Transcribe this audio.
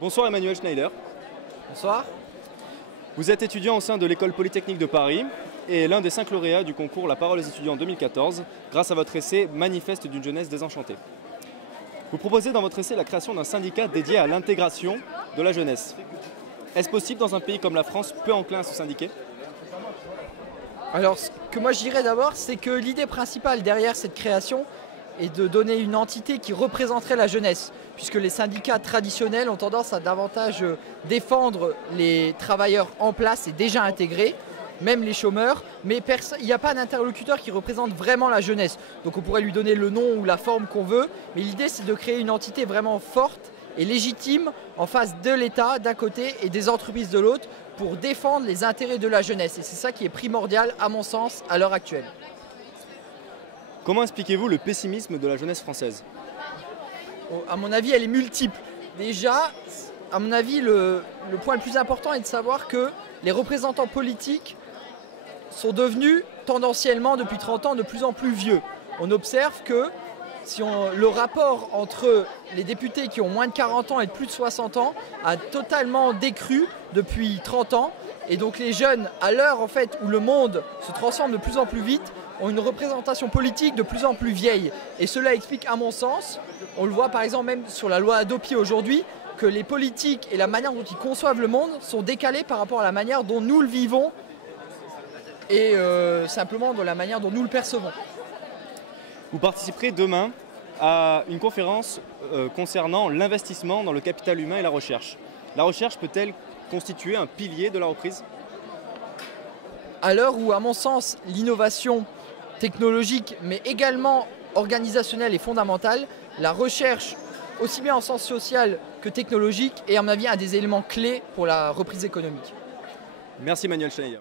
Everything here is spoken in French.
Bonsoir Emmanuel Schneider. Bonsoir. Vous êtes étudiant au sein de l'École Polytechnique de Paris et l'un des 5 lauréats du concours La Parole aux étudiants 2014 grâce à votre essai Manifeste d'une jeunesse désenchantée. Vous proposez dans votre essai la création d'un syndicat dédié à l'intégration de la jeunesse. Est-ce possible dans un pays comme la France peu enclin à se syndiquer? Alors, ce que moi je dirais d'abord, c'est que l'idée principale derrière cette création est de donner une entité qui représenterait la jeunesse, puisque les syndicats traditionnels ont tendance à davantage défendre les travailleurs en place et déjà intégrés, même les chômeurs, mais il n'y a pas d'interlocuteur qui représente vraiment la jeunesse. Donc on pourrait lui donner le nom ou la forme qu'on veut, mais l'idée c'est de créer une entité vraiment forte et légitime en face de l'État d'un côté et des entreprises de l'autre pour défendre les intérêts de la jeunesse. Et c'est ça qui est primordial à mon sens à l'heure actuelle. Comment expliquez-vous le pessimisme de la jeunesse française? À mon avis, elle est multiple. Déjà, à mon avis, le point le plus important est de savoir que les représentants politiques sont devenus tendanciellement depuis 30 ans de plus en plus vieux. On observe que le rapport entre les députés qui ont moins de 40 ans et de plus de 60 ans a totalement décru depuis 30 ans. Et donc les jeunes, à l'heure en fait où le monde se transforme de plus en plus vite, ont une représentation politique de plus en plus vieille. Et cela explique, à mon sens, on le voit par exemple même sur la loi Hadopi aujourd'hui, que les politiques et la manière dont ils conçoivent le monde sont décalés par rapport à la manière dont nous le vivons et simplement de la manière dont nous le percevons. Vous participerez demain à une conférence concernant l'investissement dans le capital humain et la recherche. La recherche peut-elle constituer un pilier de la reprise? À l'heure où, à mon sens, l'innovation technologique, mais également organisationnelle et fondamentale, la recherche, aussi bien en sens social que technologique, est à mon avis un des éléments clés pour la reprise économique. Merci Emmanuel Schneider.